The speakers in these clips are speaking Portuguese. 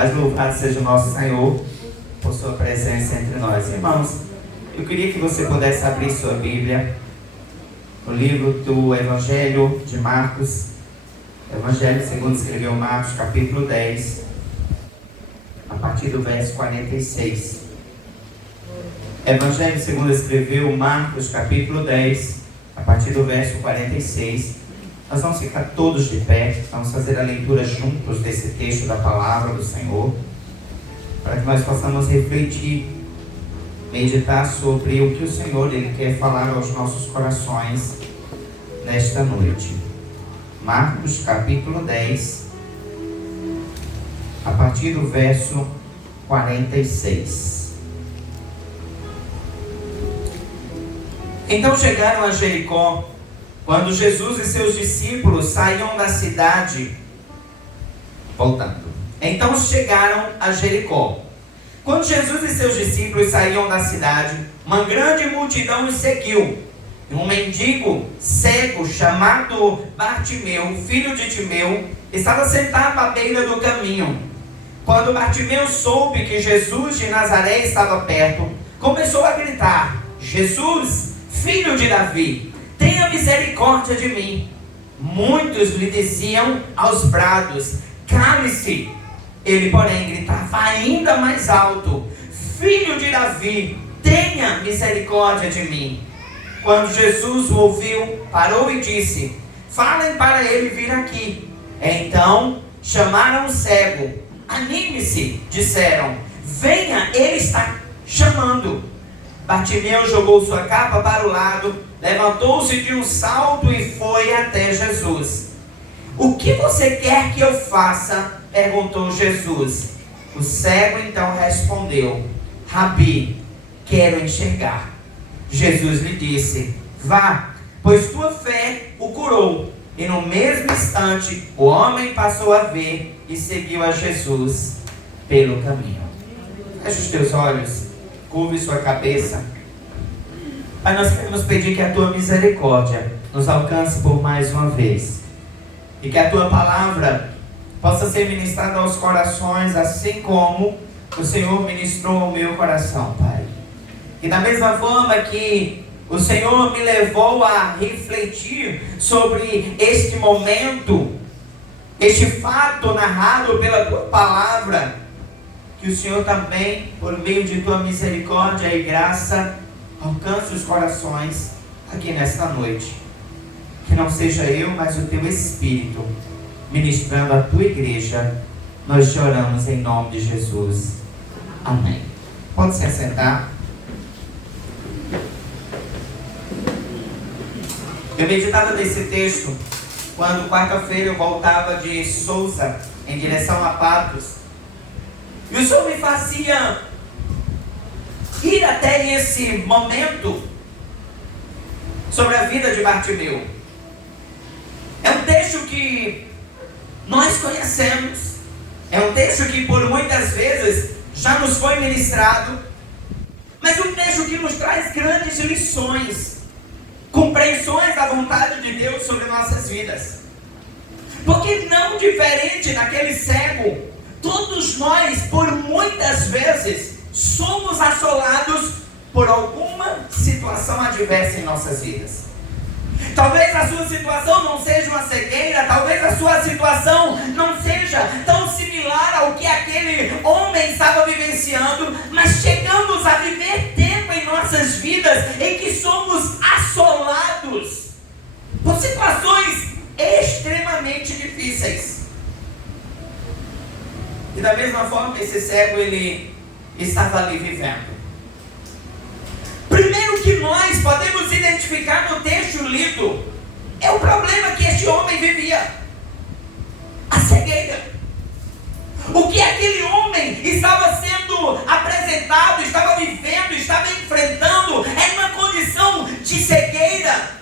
Mas louvado seja o nosso Senhor por sua presença entre nós. Irmãos, eu queria que você pudesse abrir sua Bíblia no livro do Evangelho de Marcos, Evangelho segundo escreveu Marcos, capítulo 10, a partir do verso 46. Evangelho segundo escreveu Marcos, capítulo 10, a partir do verso 46. Nós vamos ficar todos de pé, vamos fazer a leitura juntos desse texto da palavra do Senhor, para que nós possamos refletir, meditar sobre o que o Senhor Ele quer falar aos nossos corações nesta noite. Marcos capítulo 10, a partir do verso 46. Então chegaram a Jericó, quando Jesus e seus discípulos saíam da cidade, Então chegaram a Jericó. Quando Jesus e seus discípulos saíam da cidade, uma grande multidão os seguiu. E um mendigo cego chamado Bartimeu, filho de Timeu, estava sentado à beira do caminho. Quando Bartimeu soube que Jesus de Nazaré estava perto, começou a gritar: Jesus, filho de Davi, tenha misericórdia de mim. Muitos lhe diziam aos brados: cale-se. Ele, porém, gritava ainda mais alto: filho de Davi, tenha misericórdia de mim. Quando Jesus o ouviu, parou e disse: falem para ele vir aqui. Então chamaram o cego. Anime-se, disseram, venha, ele está chamando. Bartimeu jogou sua capa para o lado, levantou-se de um salto e foi até Jesus. O que você quer que eu faça? Perguntou Jesus. O cego então respondeu: Rabi, quero enxergar. Jesus lhe disse: vá, pois tua fé o curou. E no mesmo instante o homem passou a ver e seguiu a Jesus pelo caminho. Feche os teus olhos, curve sua cabeça. Pai, nós queremos pedir que a tua misericórdia nos alcance por mais uma vez. E que a tua palavra possa ser ministrada aos corações, assim como o Senhor ministrou ao meu coração, Pai. E da mesma forma que o Senhor me levou a refletir sobre este momento, este fato narrado pela tua palavra, que o Senhor também, por meio de tua misericórdia e graça, alcance os corações aqui nesta noite. Que não seja eu, mas o teu Espírito ministrando a tua igreja. Nós te oramos em nome de Jesus. Amém. Pode se assentar. Eu meditava nesse texto quando quarta-feira eu voltava de Souza em direção a Patos. E o Senhor me fazia ir até esse momento sobre a vida de Bartimeu. É um texto que nós conhecemos, é um texto que por muitas vezes já nos foi ministrado, mas um texto que nos traz grandes lições, compreensões da vontade de Deus sobre nossas vidas. Porque não diferente daquele cego, todos nós, por muitas vezes, somos assolados por alguma situação adversa em nossas vidas. Talvez a sua situação não seja uma cegueira, talvez a sua situação não seja tão similar ao que aquele homem estava vivenciando, mas chegamos a viver tempo em nossas vidas em que somos assolados por situações extremamente difíceis. E da mesma forma que esse cego, ele estava ali vivendo. Primeiro que nós podemos identificar no texto lido é o problema que este homem vivia: a cegueira. O que aquele homem estava sendo apresentado, estava vivendo, estava enfrentando, era uma condição de cegueira.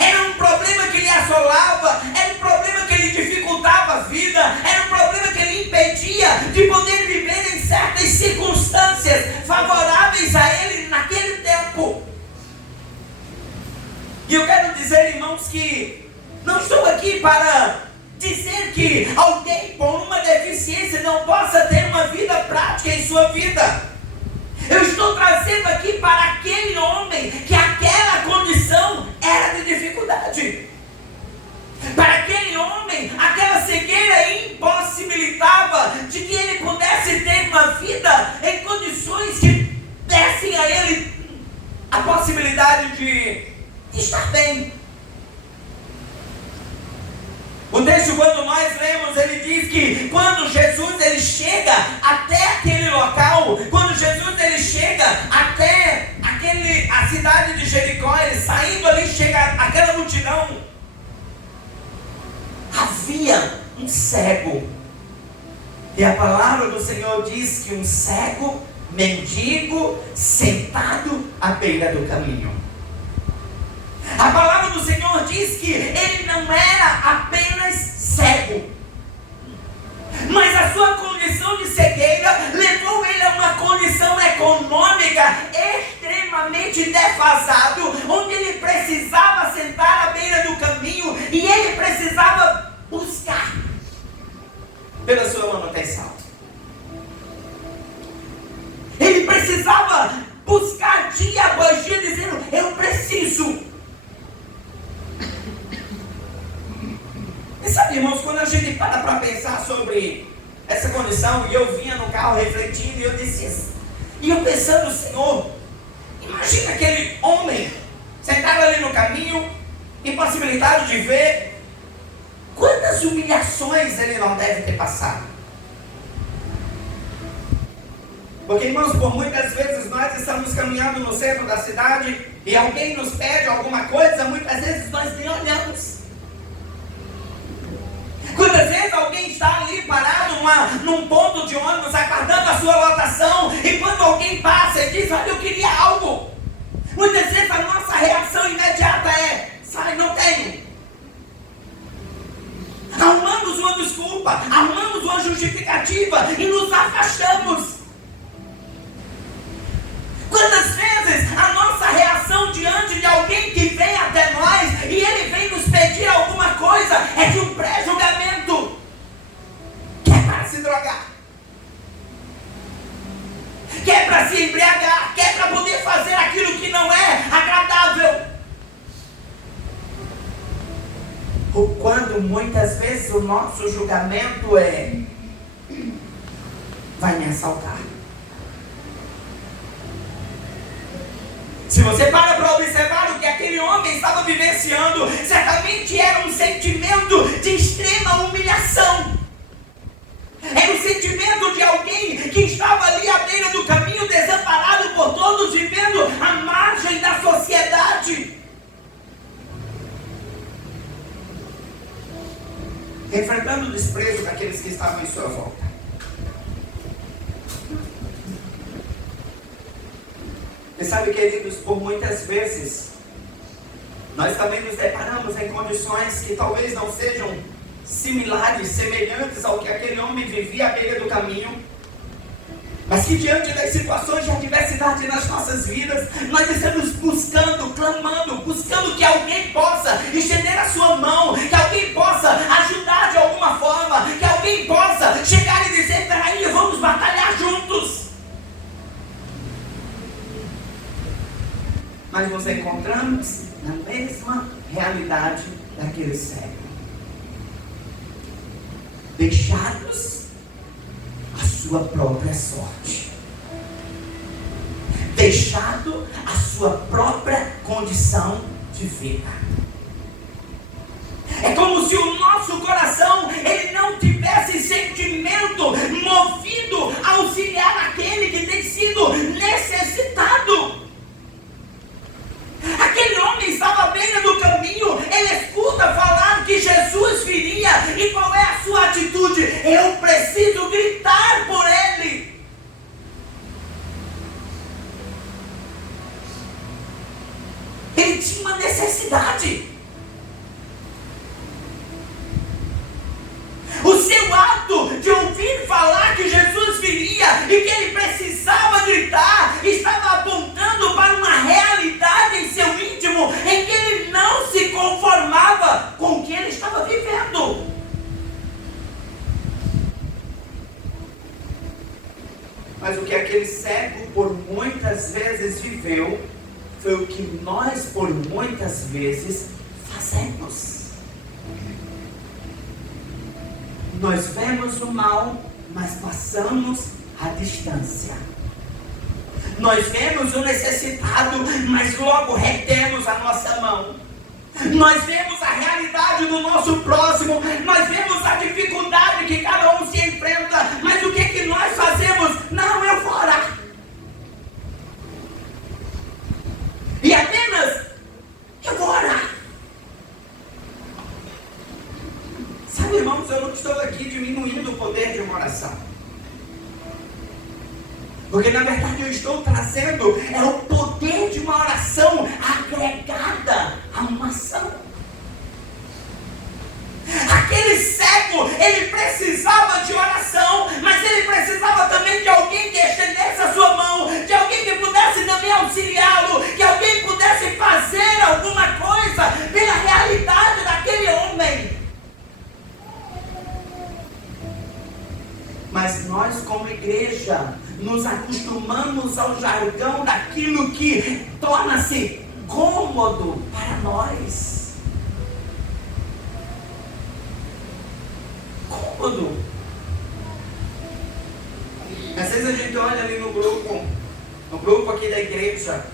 Era um problema que lhe assolava, era um problema que lhe dificultava a vida, era um problema que lhe impedia de poder viver em certas circunstâncias favoráveis a ele naquele tempo. E eu quero dizer, irmãos, que não estou aqui para dizer que alguém com uma deficiência não possa ter uma vida prática em sua vida. Eu estou trazendo aqui para aquele homem que aquela condição era de dificuldade. Para aquele homem, aquela cegueira impossibilitava de que ele pudesse ter uma vida em condições que dessem a ele a possibilidade de estar bem. O texto, quando nós lemos, ele diz que quando Jesus ele chega até aquele local, quando Jesus ele chega até a cidade de Jericó, ele saindo ali, chega aquela multidão, havia um cego. E a palavra do Senhor diz que um cego, mendigo, sentado à beira do caminho. A palavra do Senhor diz que ele não era apenas cego, mas a sua condição de cegueira levou ele a uma condição econômica extremamente defasado, onde ele precisava sentar à beira do caminho e ele precisava buscar pela sua manutenção. Ele precisava buscar dia após dia, dizendo: eu preciso. E sabe, irmãos, quando a gente para pensar sobre essa condição, e eu vinha no carro refletindo, e eu disse, e eu pensando: Senhor, imagina aquele homem sentado ali no caminho, impossibilitado de ver, quantas humilhações ele não deve ter passado. Porque, irmãos, por muitas vezes nós estamos caminhando no centro da cidade e alguém nos pede alguma coisa, muitas vezes nós nem olhamos. Quantas vezes alguém está ali parado num ponto de ônibus aguardando a sua lotação, e quando alguém passa e diz: olha, eu queria algo, muitas vezes a nossa reação imediata é: sai, não tenho. Arrumamos uma desculpa, arrumamos uma justificativa e nos afastamos. Quantas vezes a nossa reação diante de alguém que vem até nós e ele vem nos pedir alguma coisa é de um pré-julgamento, que é para se drogar, que é para se embriagar, que é para poder fazer aquilo que não é agradável. Ou quando muitas vezes o nosso julgamento é: vai me assaltar. Se você para observar o que aquele homem estava vivenciando, certamente era um sentimento de extrema humilhação. Era um sentimento de alguém que estava ali à beira do caminho, desamparado por todos, vivendo à margem da sociedade, enfrentando o desprezo daqueles que estavam em sua volta. E sabe, queridos, por muitas vezes nós também nos deparamos em condições que talvez não sejam similares, semelhantes ao que aquele homem vivia à beira do caminho, mas que diante das situações de adversidade nas nossas vidas, nós estamos buscando, clamando, buscando que alguém possa estender a sua mão, que alguém possa ajudar de alguma forma, que alguém possa chegar e dizer: peraí, vamos batalhar juntos. Mas nos encontramos na mesma realidade daquele cego, deixados à sua própria sorte, deixado à sua própria condição de vida. É como se o nosso coração ele não tivesse sentimento movido a auxiliar aquele que tem sido necessitado. Aquele homem estava à beira do caminho, ele escuta falar que Jesus viria, e qual é a sua atitude? Eu preciso gritar por ele. Ele tinha uma necessidade. O seu ato de ouvir falar que Jesus viria e que ele precisava gritar estava apontando para uma realidade em seu íntimo, em que ele não se conformava com o que ele estava vivendo. por muitas vezes viveu foi o que nós por muitas vezes fazemos. Nós vemos o mal, mas passamos a distância. Nós vemos o necessitado, mas logo retemos a nossa mão. Nós vemos a realidade do nosso próximo, nós vemos a dificuldade que cada um se enfrenta, mas o que nós fazemos? Não, eu vou orar. E apenas eu vou orar. Sabe, irmãos, eu não estou aqui diminuindo o poder de uma oração. Porque na verdade eu estou trazendo o poder de uma oração agregada a uma ação. Aquele cego, ele precisava de oração, mas ele precisava também de alguém que estendesse a sua mão, de alguém que pudesse também auxiliá-lo, que alguém pudesse fazer alguma coisa pela realidade daquele homem. Mas nós, como igreja, nos acostumamos ao jargão daquilo que torna-se cômodo para nós. Cômodo. Às vezes a gente olha ali no grupo aqui da igreja,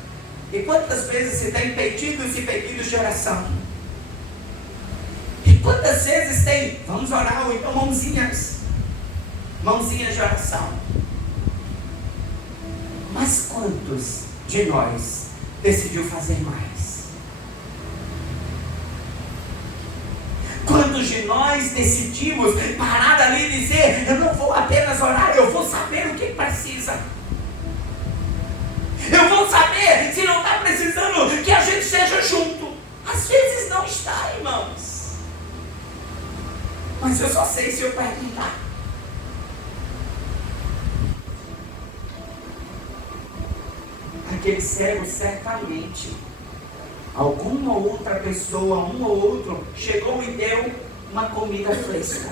e quantas vezes se tem pedidos e pedidos de oração? E quantas vezes tem, vamos orar, ou então mãozinhas de oração. Mas quantos de nós decidiu fazer mais? Quantos de nós decidimos parar ali e dizer, eu não vou apenas orar, eu vou saber o que precisa. Eu vou saber se não está precisando que a gente esteja junto. Às vezes não está, irmãos. Mas eu só sei se eu perguntar. Aquele cego, certamente, alguma outra pessoa, um ou outro, chegou e deu uma comida fresca.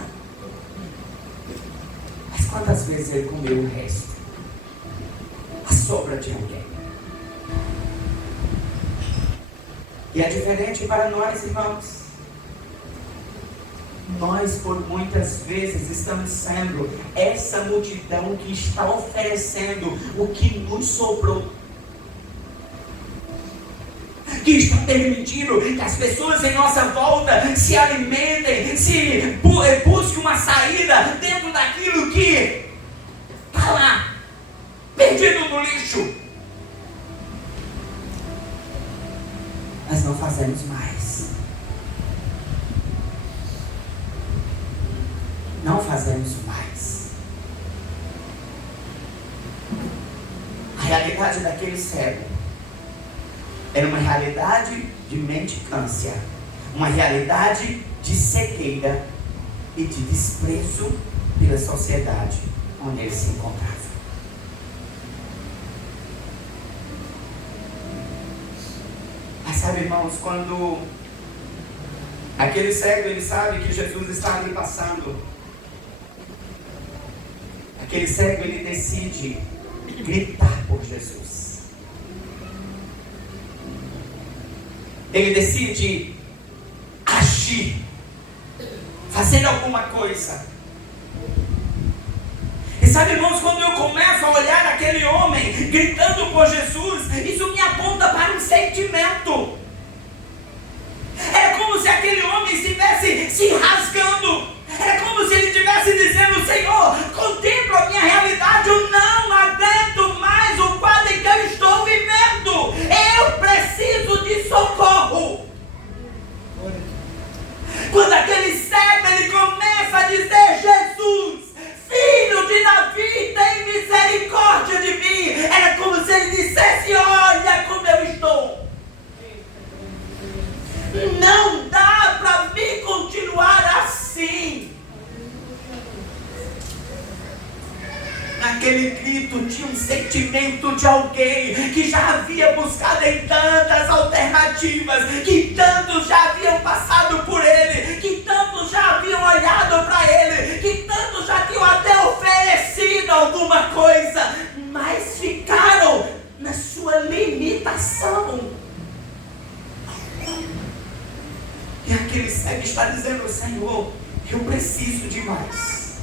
Mas quantas vezes ele comeu o resto? A sobra de alguém. E é diferente para nós, irmãos. Nós, por muitas vezes, estamos sendo essa multidão que está oferecendo o que nos sobrou. Que está permitindo que as pessoas em nossa volta se alimentem, se busquem uma saída dentro daquilo que está lá, perdido no lixo. Mas não fazemos mais. Não fazemos mais. A realidade daquele cego era uma realidade de mendicância, uma realidade de cegueira e de desprezo pela sociedade onde ele se encontrava. Mas sabe, irmãos, quando aquele cego, ele sabe que Jesus está ali passando, aquele cego, ele decide gritar por Jesus. Ele decide agir, fazer alguma coisa. E sabe, irmãos, quando eu começo a olhar aquele homem gritando por Jesus, isso me aponta para um sentimento. Era como se aquele homem estivesse se rasgando. Era como se ele estivesse dizendo, Senhor, contempla a minha realidade, eu não aguento mais o quadro em que eu estou vivendo. Eu preciso de socorro. Quando aquele cego, ele começa a dizer, Jesus, filho de Davi, tem misericórdia de mim. Era como se ele dissesse, olha como eu estou. Não dá para mim continuar assim. Naquele grito tinha um sentimento de alguém que já havia buscado em tantas alternativas, que tantos já haviam passado por ele, que tantos já haviam olhado para ele, que tantos já tinham até oferecido alguma coisa, mas ficaram coração. E aquele cego está dizendo: Senhor, eu preciso de mais.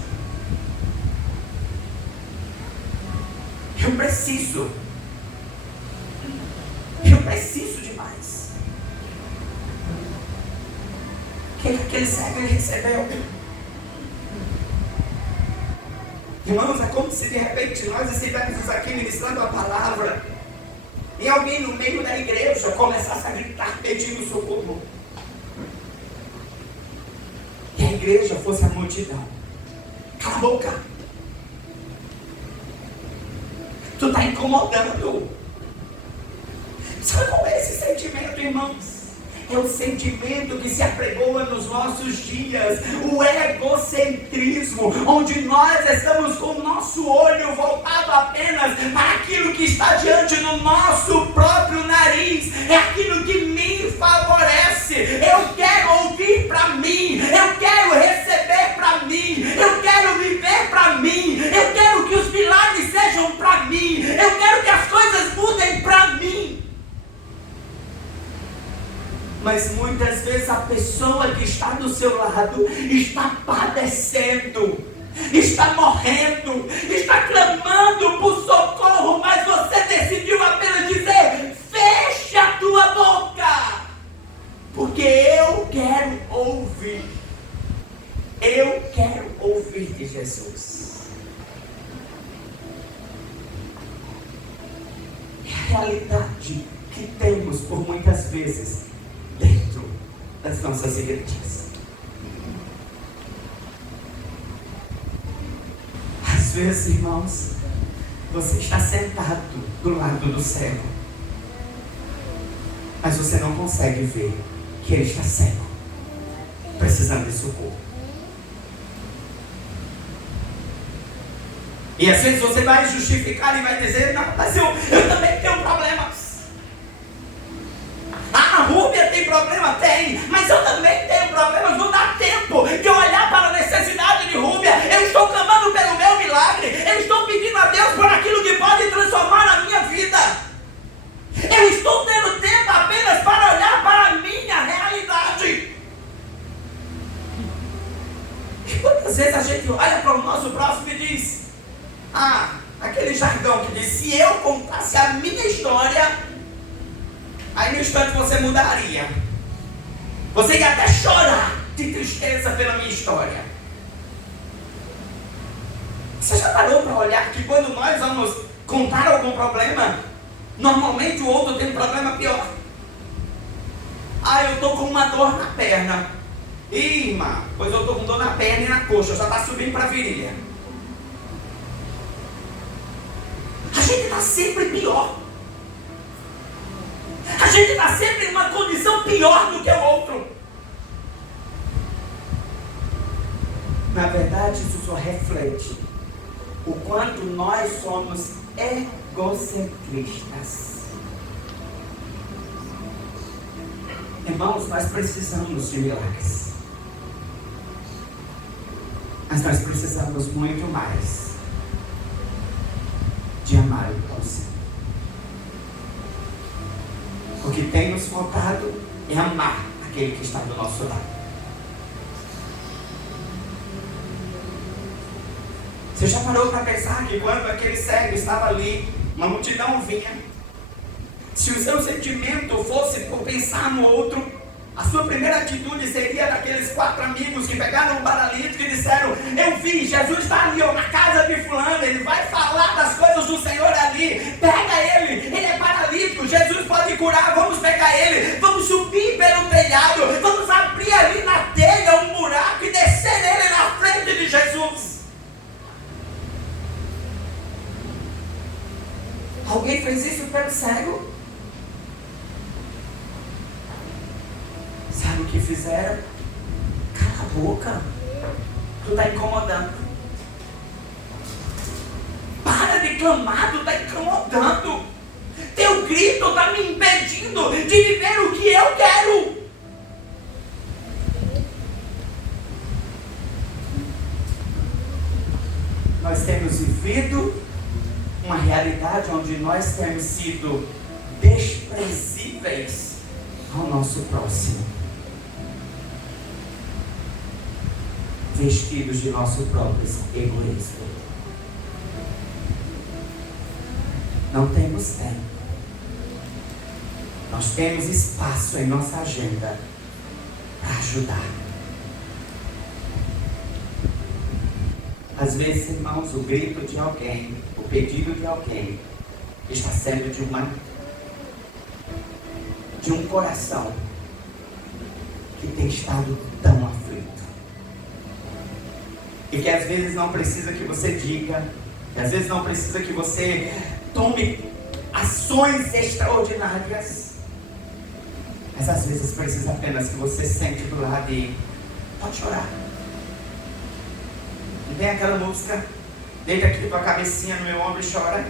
Eu preciso de mais. O que aquele cego recebeu? Irmãos, é como se de repente nós estivéssemos aqui ministrando a palavra e alguém no meio da igreja começasse a gritar pedindo socorro. E a igreja fosse a multidão. Cala a boca. Tu está incomodando. Sabe qual é esse sentimento, irmãos? É o sentimento que se apregoa nos nossos dias, o egocentrismo, onde nós estamos com o nosso olho voltado apenas para aquilo que está diante do nosso próprio nariz, é aquilo que me favorece. Eu quero ouvir para mim, eu quero receber para mim, eu quero viver para mim, eu quero que os milagres sejam para mim, eu quero que as coisas mudem para mim. Mas muitas vezes a pessoa que está do seu lado está padecendo, está morrendo, está clamando por socorro, mas você decidiu apenas dizer: feche a tua boca, porque eu quero ouvir. Eu quero ouvir de Jesus. É a realidade que temos por muitas vezes dentro das nossas igrejas. Às vezes, irmãos, você está sentado do lado do cego, mas você não consegue ver que ele está cego, precisando de socorro. E às vezes você vai justificar e vai dizer: não, mas eu também tenho problemas. A Rúbia tem problema? Tem. Mas eu também tenho problemas. Não dá tempo de eu olhar para a necessidade de Rúbia. Eu estou clamando pelo meu milagre. Eu estou pedindo a Deus por aquilo que pode transformar a minha vida. Eu estou tendo tempo apenas para olhar para a minha realidade. E quantas vezes a gente olha para o nosso próximo e diz: aquele jargão que diz: se eu contasse a minha história, aí no instante você mudaria. Você ia até chorar de tristeza pela minha história. Você já parou para olhar que quando nós vamos contar algum problema, normalmente o outro tem um problema pior? Eu estou com uma dor na perna. Ih, irmã, pois eu estou com dor na perna e na coxa, já está subindo para a virilha. A gente está sempre pior. A gente está sempre em uma condição pior do que o outro. Na verdade, isso só reflete o quanto nós somos egocentristas. Irmãos, nós precisamos de milagres. Mas nós precisamos muito mais de amar o próximo. O que tem nos faltado é amar aquele que está do nosso lado. Você já parou para pensar que quando aquele cego estava ali, uma multidão vinha, se o seu sentimento fosse por pensar no outro, a sua primeira atitude seria daqueles 4 amigos que pegaram um paralítico e disseram: eu vi, Jesus está ali na casa de fulano, ele vai falar das coisas do Senhor ali, pega ele é paralítico, Jesus pode curar, vamos pegar ele, vamos subir pelo telhado, vamos abrir ali na telha um buraco e descer ele na frente de Jesus. Alguém fez isso pelo cego? Sabe o que fizeram? Cala a boca. Tu está incomodando. Para de clamar, tu está incomodando. Teu grito está me impedindo de viver o que eu quero. Nós temos vivido uma realidade onde nós temos sido desprezíveis ao nosso próximo, vestidos de nosso próprio egoísmo. Não temos tempo. Nós temos espaço em nossa agenda para ajudar. Às vezes, irmãos, o grito de alguém, o pedido de alguém, está sendo de um coração que tem estado tão aflito. E que às vezes não precisa que você diga, que às vezes não precisa que você tome ações extraordinárias, mas às vezes precisa apenas que você sente do lado e pode chorar. Não tem aquela música, deita aqui tua cabecinha no meu ombro e chora?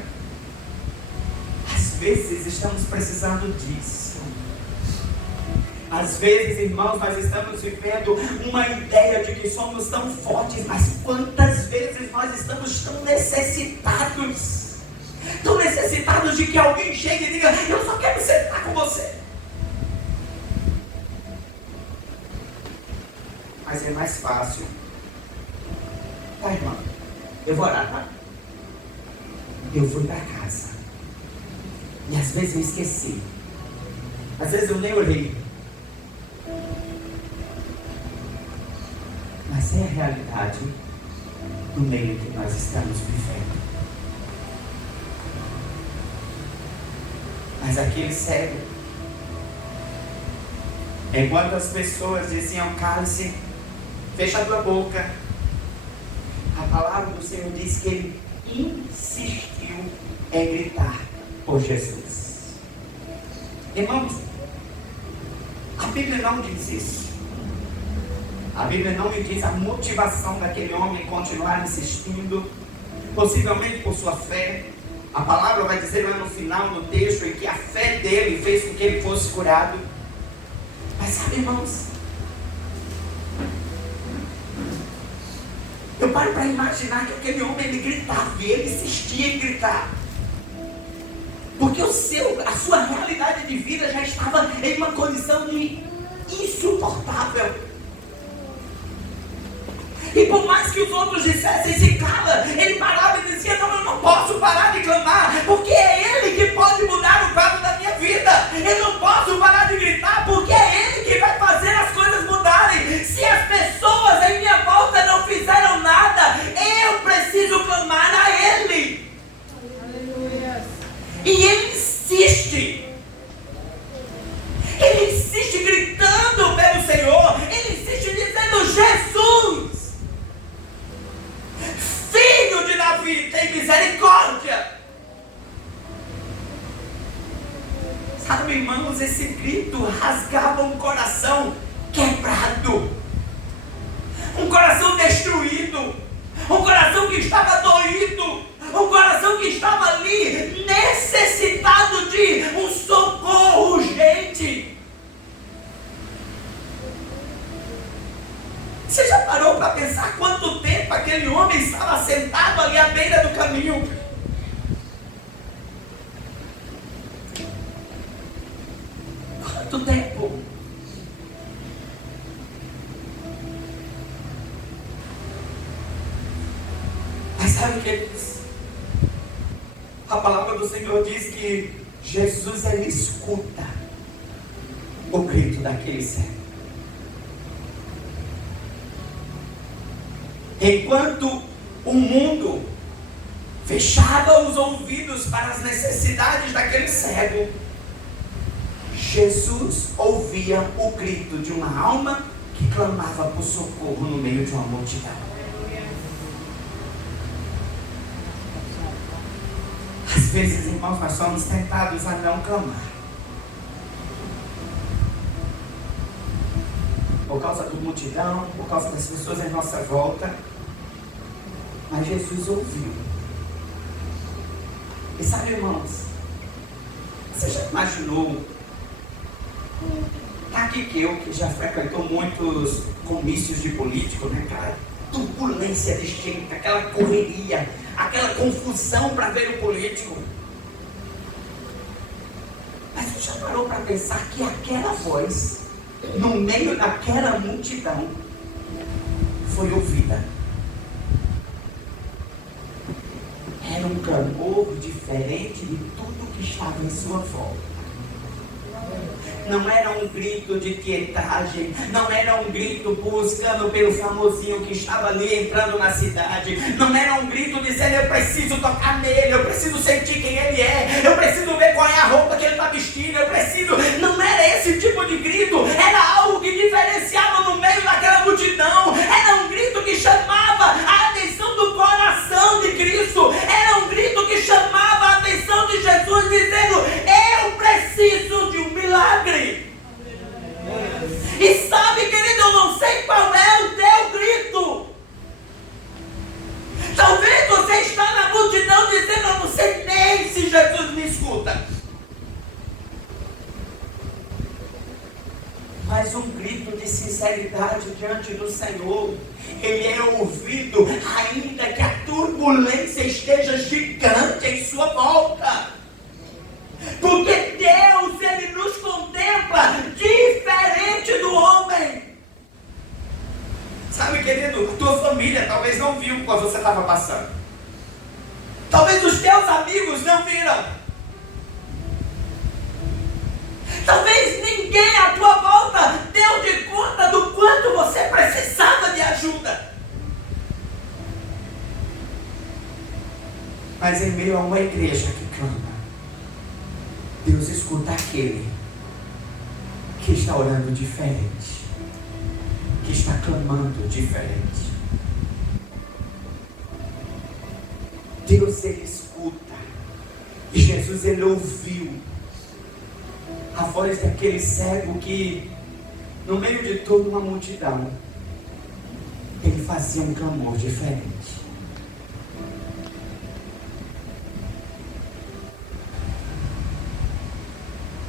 Às vezes estamos precisando disso. Às vezes, irmãos, nós estamos vivendo uma ideia de que somos tão fortes, mas quantas vezes nós estamos tão necessitados de que alguém chegue e diga: eu só quero sentar com você. Mas é mais fácil. Tá, irmão, eu vou orar, tá? Eu fui para casa. E às vezes eu esqueci. Às vezes eu nem olhei. Mas é a realidade do meio que nós estamos vivendo. Mas aquele cego, enquanto as pessoas diziam: cale-se, fecha a tua boca, a palavra do Senhor diz que ele insistiu em gritar por Jesus. Irmãos, a Bíblia não diz isso. A Bíblia não me diz a motivação daquele homem continuar insistindo, possivelmente por sua fé. A palavra vai dizer lá no final do texto em que a fé dele fez com que ele fosse curado. Mas sabe, irmãos, eu paro para imaginar que aquele homem, ele gritava e ele insistia em gritar. Porque a sua realidade de vida já estava em uma condição de insuportável. E por mais que os outros dissessem: se cala, ele parava e dizia: não, eu não posso parar de clamar, porque é ele que pode mudar o quadro da minha vida. Eu não posso parar de gritar, porque é ele que vai fazer as coisas mudarem. Se as pessoas em minha volta não fizeram nada, eu preciso clamar a ele. Aleluia. E ele insiste. Ele insiste gritando pelo Senhor. Ele insiste dizendo: Jesus, Filho de Davi, tem misericórdia. Sabe, irmãos, esse grito rasgava um coração quebrado, um coração destruído, um coração que estava doído, um coração que estava ali necessitado de um socorro urgente. Você já parou para pensar quanto tempo aquele homem estava sentado ali à beira do caminho? Quanto tempo? Mas sabe o que ele diz? A palavra do Senhor diz que Jesus, ele escuta o grito daquele cego. Enquanto o mundo fechava os ouvidos para as necessidades daquele cego, Jesus ouvia o grito de uma alma que clamava por socorro no meio de uma multidão. Às vezes, irmãos, nós somos tentados a não clamar, por causa da multidão, por causa das pessoas em nossa volta. Mas Jesus ouviu. E sabe, irmãos, você já imaginou? Aqui que eu, que já frequentou muitos comícios de político, né? Aquela turbulência de gente, aquela correria, aquela confusão para ver o político. Já parou para pensar que aquela voz, no meio daquela multidão, foi ouvida? Era um clamor diferente de tudo que estava em sua volta. Não era um grito de pietagem, não era um grito buscando pelo famosinho que estava ali entrando na cidade, não era um grito dizendo eu preciso tocar nele, eu preciso sentir quem ele é, eu preciso ver qual é a roupa que ele está vestindo, eu preciso. Não era esse tipo de grito, era algo que diferenciava no meio daquela multidão, era um grito que chamava a atenção do coração de Cristo, era um grito que chamava a atenção de Jesus, dizendo: eu preciso de um milagre. E sabe, querido, eu não sei qual é o teu grito. Talvez você está na multidão dizendo: eu não sei nem se Jesus me escuta. Mas um grito de sinceridade diante do Senhor, ele é ouvido ainda que a turbulência esteja gigante em sua volta. Porque Deus, ele nos contempla diferente do homem. Sabe, querido, tua família talvez não viu o que você estava passando. Talvez os teus amigos não viram. Talvez ninguém à tua volta deu de conta do quanto você precisava de ajuda. Mas em meio a uma igreja que clama, Deus escuta aquele que está orando diferente, que está clamando diferente. Deus, ele escuta. E Jesus, ele ouviu a voz daquele cego que, no meio de toda uma multidão, ele fazia um clamor diferente.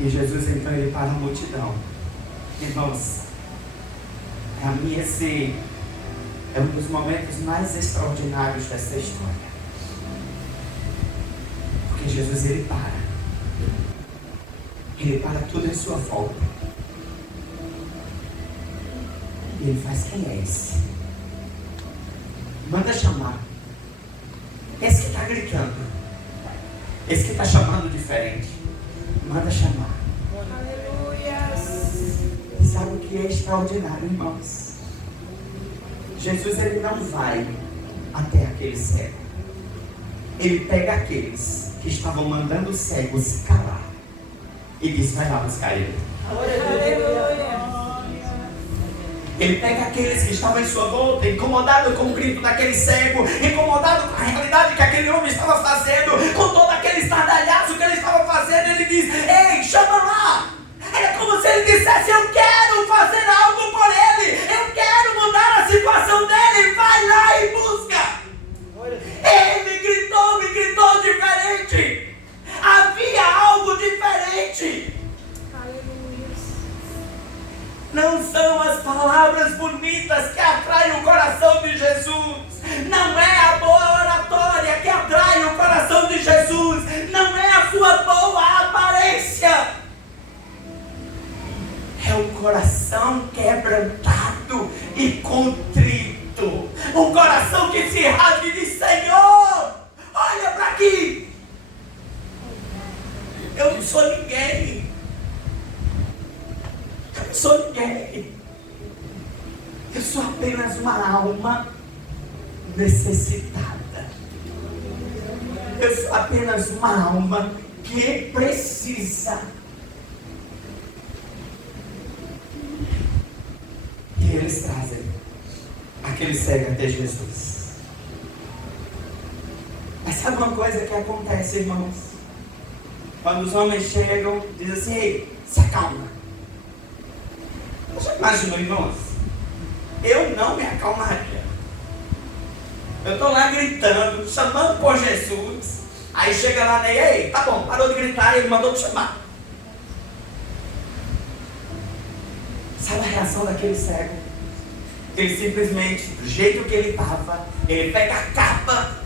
E Jesus, então, ele para a multidão. Irmãos, para mim esse é um dos momentos mais extraordinários dessa história. Porque Jesus, ele para. Ele para tudo em sua volta. E ele faz: quem é esse? Manda chamar. Esse que está gritando. Esse que está chamando diferente. Manda chamar. Aleluia. E sabe o que é extraordinário, irmãos? Jesus, ele não vai até aquele cego. Ele pega aqueles que estavam mandando o cego se calar e diz: vai lá buscar ele. Aleluia. Ele pega aqueles que estavam em sua volta, incomodados com o grito daquele cego, incomodados com a realidade que aquele homem estava fazendo, com todo aquele estardalhaço que ele estava fazendo. Ele diz: ei, chama lá. É como se ele dissesse: eu quero fazer algo por ele, eu quero mudar a situação dele, vai lá e busca. Ele gritou diferente. Havia algo diferente. Não são as palavras bonitas que atraem o coração de Jesus. Não é a boa oratória que atrai o coração de Jesus. Não é a sua boa aparência. É um coração quebrantado e contrito. Um coração que se rasga e diz: Senhor, olha para aqui. Eu não sou ninguém. Eu não sou ninguém. Eu sou apenas uma alma necessitada. Eu sou apenas uma alma que precisa. E eles trazem aquele cego até Jesus. Mas sabe uma coisa que acontece, irmãos? Quando os homens chegam, dizem assim: ei, se acalma. Você já imaginou, irmãos? Eu não me acalmaria. Eu estou lá gritando, chamando por Jesus. Aí chega lá, e aí, tá bom, parou de gritar e ele mandou te chamar. Sabe a reação daquele cego? Ele simplesmente, do jeito que ele estava, ele pega a capa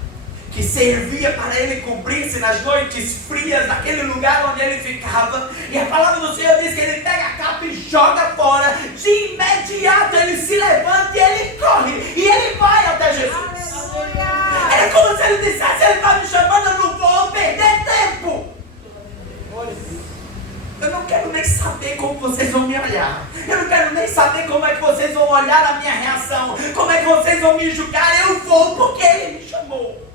que servia para ele cobrir-se nas noites frias daquele lugar onde ele ficava. E a palavra do Senhor diz que ele pega a capa e joga fora. De imediato ele se levanta e ele corre. E ele vai até Jesus. É como se ele dissesse: ele está me chamando, eu não vou perder tempo. Eu não quero nem saber como vocês vão me olhar. Eu não quero nem saber como é que vocês vão olhar a minha reação. Como é que vocês vão me julgar. Eu vou porque ele me chamou.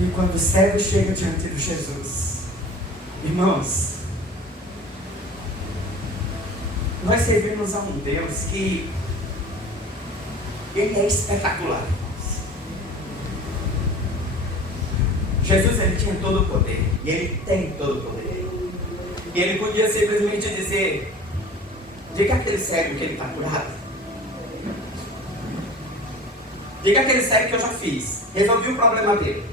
E quando o cego chega diante de Jesus, irmãos, nós servimos a um Deus que Ele é espetacular. Jesus, ele tinha todo o poder, e ele tem todo o poder. E ele podia simplesmente dizer: diga aquele cego que ele está curado. Diga aquele cego que eu já fiz, resolvi o problema dele.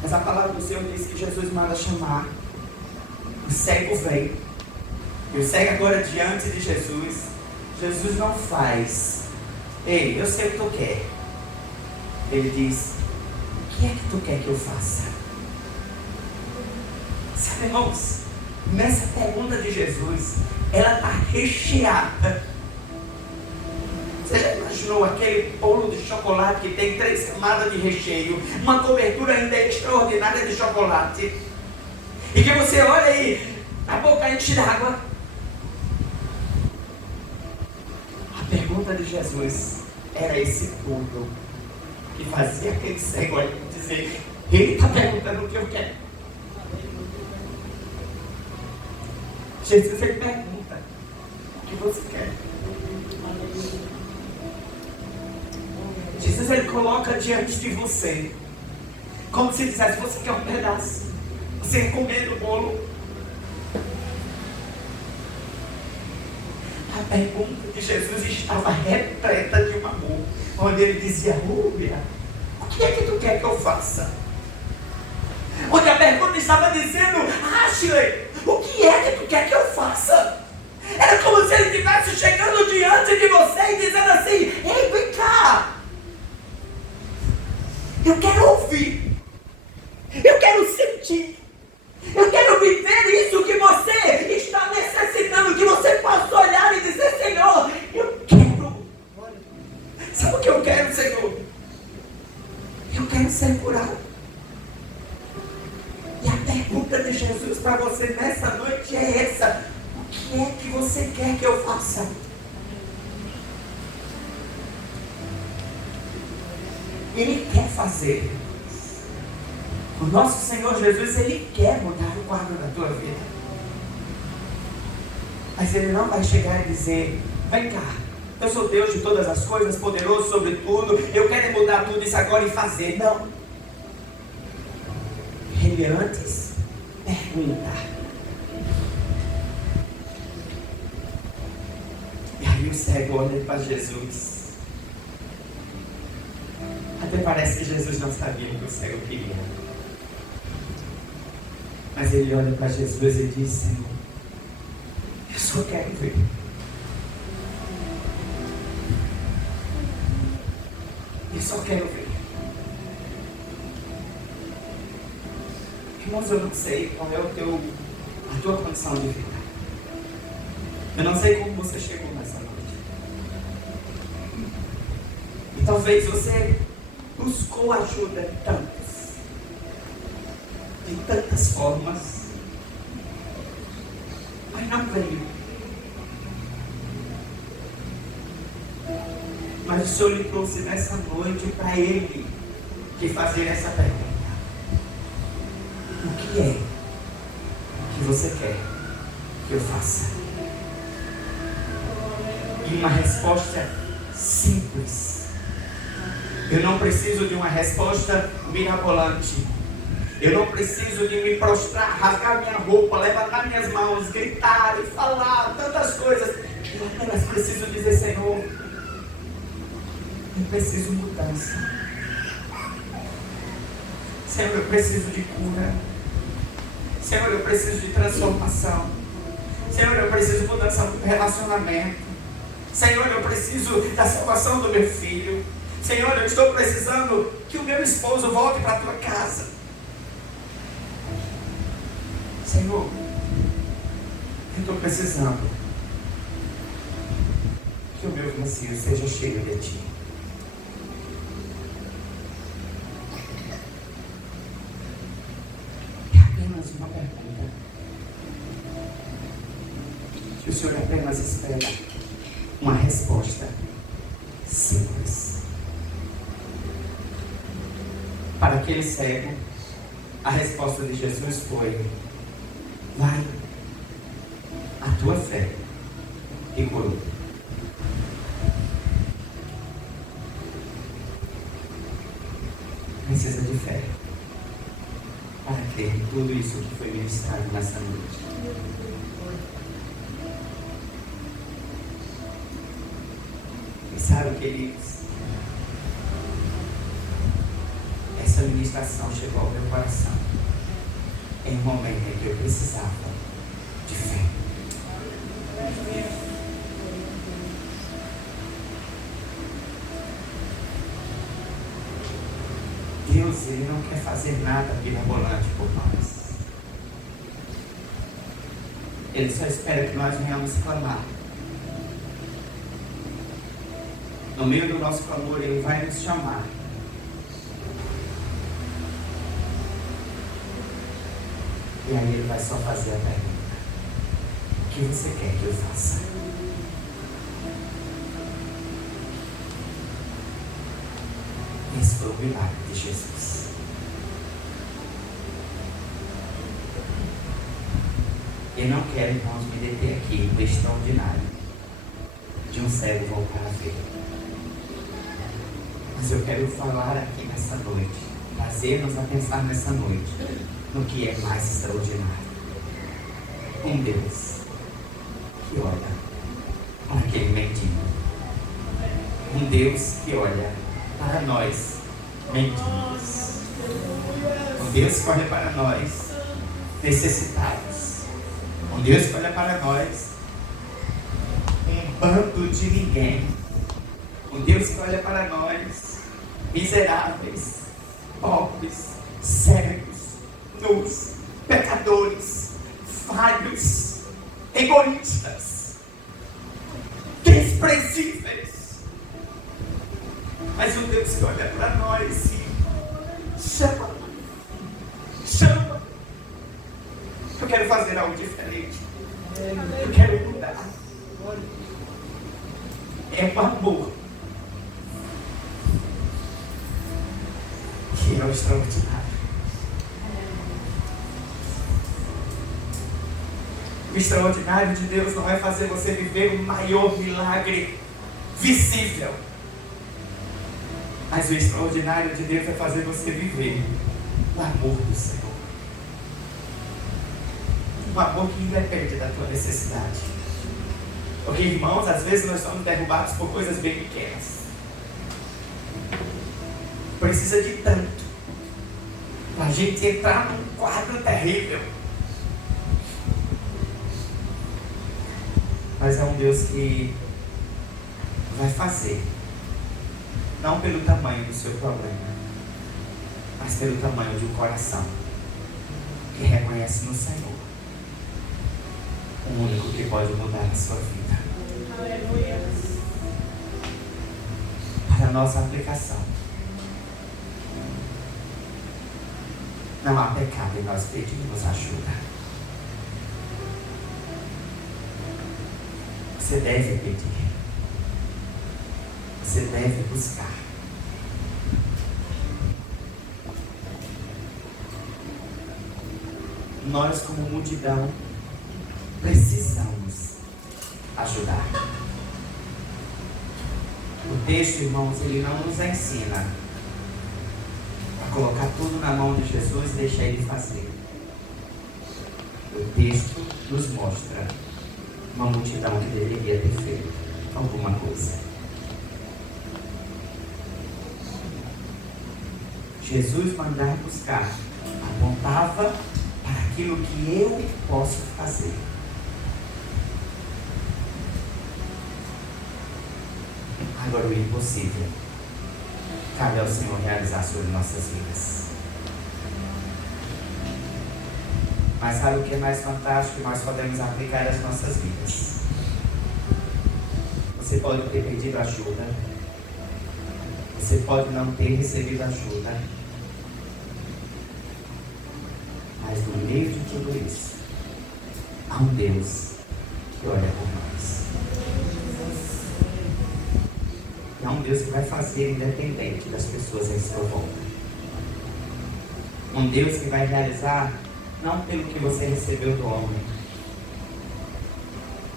Mas a palavra do Senhor diz que Jesus manda chamar. O cego vem. E o cego agora diante de Jesus. Jesus não faz: ei, eu sei o que tu quer. Ele diz: o que é que tu quer que eu faça? Sabe, irmãos, nessa pergunta de Jesus, ela está recheada. Você já imaginou aquele bolo de chocolate que tem 3 camadas de recheio, uma cobertura ainda extraordinária de chocolate, e que você olha e a boca enche d'água? A pergunta de Jesus era esse bolo que fazia aquele cego dizer: ele está perguntando o que eu quero. Jesus, ele pergunta: o que você quer? Jesus, ele coloca diante de você, como se dissesse: você quer um pedaço? Você recomenda o bolo? A pergunta de Jesus estava repleta de um amor, onde ele dizia: Rúbia, o que é que tu quer que eu faça? Onde a pergunta estava dizendo: Ashley, o que é que tu quer que eu faça? Era como se ele estivesse chegando diante de você e dizendo assim: ei, vem cá, eu quero ouvir, eu quero sentir, eu quero viver isso que você está necessitando, que você possa olhar e dizer: Senhor, eu quero. Sabe o que eu quero, Senhor? Eu quero ser curado. E a pergunta de Jesus para você nessa noite é essa: o que é que você quer que eu faça? Ele quer fazer. O nosso Senhor Jesus, ele quer mudar o quadro da tua vida. Mas ele não vai chegar e dizer: vem cá, eu sou Deus de todas as coisas, poderoso sobre tudo, eu quero mudar tudo isso agora e fazer. Não. Ele antes pergunta. E aí o cego olha para Jesus. Até parece que Jesus não sabia o que o cego queria. Mas ele olha para Jesus e diz: Senhor, eu só quero ver. Eu só quero ver. Irmãos, eu não sei qual é a tua condição de vida. Eu não sei como você chegou nessa noite. E talvez você buscou ajuda de tantas formas, mas não veio. Mas o Senhor lhe trouxe nessa noite para Ele te fazer essa pergunta: o que é que você quer que eu faça? E uma resposta simples. Eu não preciso de uma resposta mirabolante. Eu não preciso de me prostrar, rasgar minha roupa, levantar minhas mãos, gritar e falar tantas coisas. Eu apenas preciso dizer: Senhor, eu preciso de mudança. Senhor, eu preciso de cura. Senhor, eu preciso de transformação. Senhor, eu preciso de mudança no relacionamento. Senhor, eu preciso da salvação do meu filho. Senhor, eu estou precisando que o meu esposo volte para a tua casa. Senhor, eu estou precisando que o meu vazio seja cheio de ti. É apenas uma pergunta que o Senhor apenas espera uma resposta simples. Para aquele cego, a resposta de Jesus foi: vai, a tua fé te curou. Precisa de fé para crer em tudo isso que foi ministrado nessa noite. E sabe, queridos, essa ministração chegou ao meu coração em um momento em que eu precisava de fé. Deus, Ele não quer fazer nada mirabolante por nós. Ele só espera que nós venhamos clamar. No meio do nosso clamor, Ele vai nos chamar. E aí Ele vai só fazer a pergunta: o que você quer que eu faça? Esse foi o milagre de Jesus. Eu não quero, irmãos, me deter aqui no extraordinário de um cego voltar a ver. Mas eu quero falar aqui nessa noite, trazer-nos a pensar nessa noite no que é mais extraordinário. Um Deus que olha para aquele mendigo. Um Deus que olha para nós, mendigos. Um Deus que olha para nós, necessitados. Um Deus que olha para nós, um bando de ninguém. Um Deus que olha para nós, miseráveis, pobres, cegos, nus, pecadores, falhos, egoístas, desprezíveis. Mas um Deus que olha para nós e chama. Eu quero fazer algo diferente. Eu quero mudar. É o amor que é o extraordinário. O extraordinário de Deus não é fazer você viver o maior milagre visível. Mas o extraordinário de Deus é fazer você viver o amor do Senhor. Um amor que independe da tua necessidade. Porque, irmãos, às vezes nós somos derrubados por coisas bem pequenas. Precisa de tanto para a gente entrar num quadro terrível. Mas é um Deus que vai fazer, não pelo tamanho do seu problema, mas pelo tamanho de um coração que reconhece no Senhor o único que pode mudar a sua vida. Aleluia. Para a nossa aplicação, não há pecado em nós pedirmos ajuda. Você deve pedir. Você deve buscar. Nós, como multidão, precisamos ajudar. O texto, irmãos, ele não nos ensina a colocar tudo na mão de Jesus e deixar Ele fazer. O texto nos mostra uma multidão que deveria ter feito alguma coisa. Jesus mandar buscar apontava para aquilo que eu posso fazer. Agora o impossível cabe ao Senhor realizar sobre nossas vidas. Mas sabe o que é mais fantástico? Nós podemos aplicar às nossas vidas. Você pode ter pedido ajuda. Você pode não ter recebido ajuda. Mas no meio de tudo isso, há um Deus que olha por nós. Há um Deus que vai fazer independente das pessoas em sua volta. Um Deus que vai realizar não pelo que você recebeu do homem,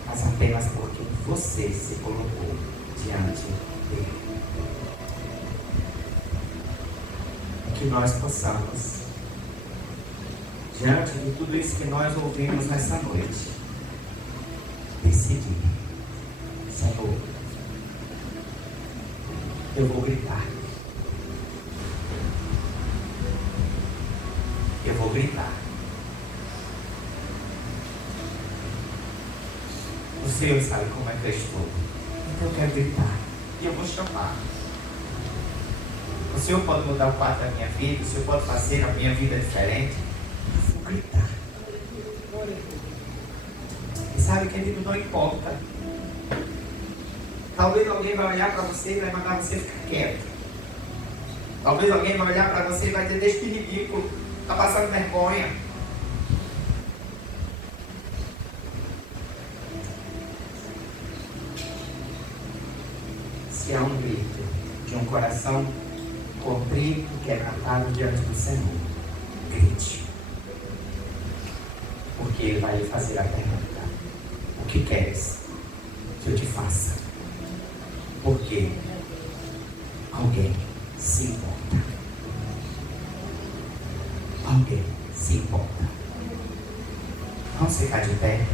mas apenas porque você se colocou diante dele. Que nós possamos, diante de tudo isso que nós ouvimos nessa noite, decidir: Senhor, eu vou gritar. Eu vou gritar. O Senhor sabe como é que eu estou. Então eu quero gritar. E eu vou chamar. O Senhor pode mudar o quadro da minha vida. O Senhor pode fazer a minha vida diferente. Eu vou gritar. E sabe, querido, não importa. Talvez alguém vai olhar para você e vai mandar você ficar quieto. Talvez alguém vai olhar para você e vai dizer: deixa de ridículo. Está passando vergonha. Se há um grito de um coração contrito e quebrantado diante do Senhor, grite. Porque Ele vai lhe fazer a pergunta: o que queres que eu te faça? Porque alguém se importa. Alguém se importa. Vamos ficar de pé.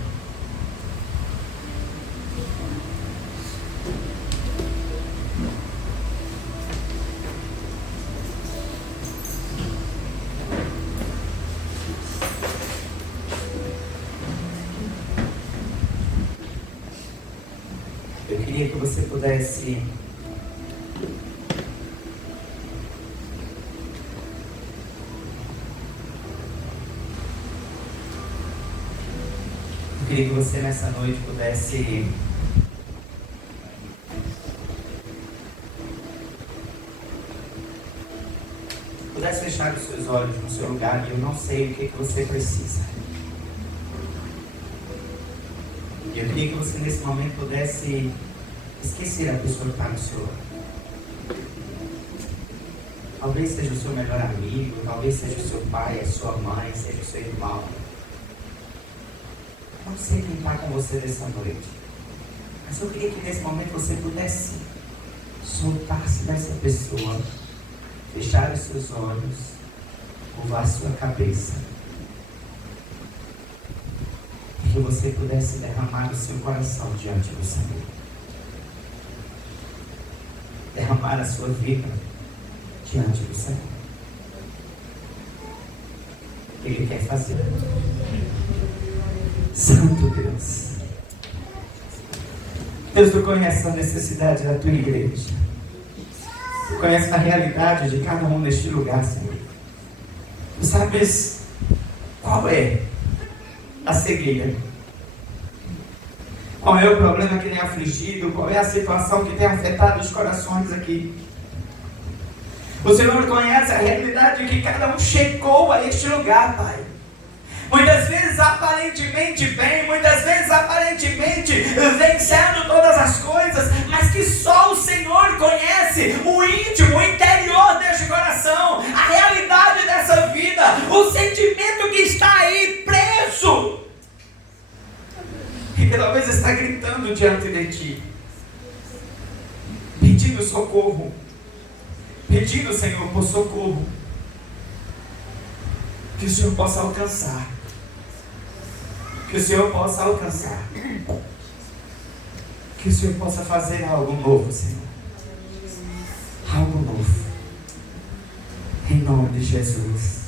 Eu queria que você pudesse que você nessa noite pudesse fechar os seus olhos no seu lugar. E eu não sei o que você precisa. Eu queria que você nesse momento pudesse esquecer a pessoa que está no seu lado. Talvez seja o seu melhor amigo, talvez seja o seu pai, a sua mãe, seja o seu irmão. Não sei quem está com você nessa noite, mas eu queria que nesse momento você pudesse soltar-se dessa pessoa, fechar os seus olhos, curvar sua cabeça, e que você pudesse derramar o seu coração diante do Senhor, derramar a sua vida diante do Senhor. Ele quer fazer. Santo Deus, Deus, Tu conheces a necessidade da Tua igreja. Tu conheces a realidade de cada um neste lugar, Senhor. Tu sabes qual é a cegueira, qual é o problema que tem afligido, qual é a situação que tem afetado os corações aqui. O Senhor conhece a realidade que cada um chegou a este lugar, Pai. Muitas vezes aparentemente bem, muitas vezes aparentemente vencendo todas as coisas, mas que só o Senhor conhece o íntimo, o interior deste coração, a realidade dessa vida, o sentimento que está aí preso e que talvez está gritando diante de Ti, pedindo socorro, pedindo, Senhor, por socorro. Que o Senhor possa alcançar. Que o Senhor possa alcançar. Que o Senhor possa fazer algo novo, Senhor. Algo novo. Em nome de Jesus.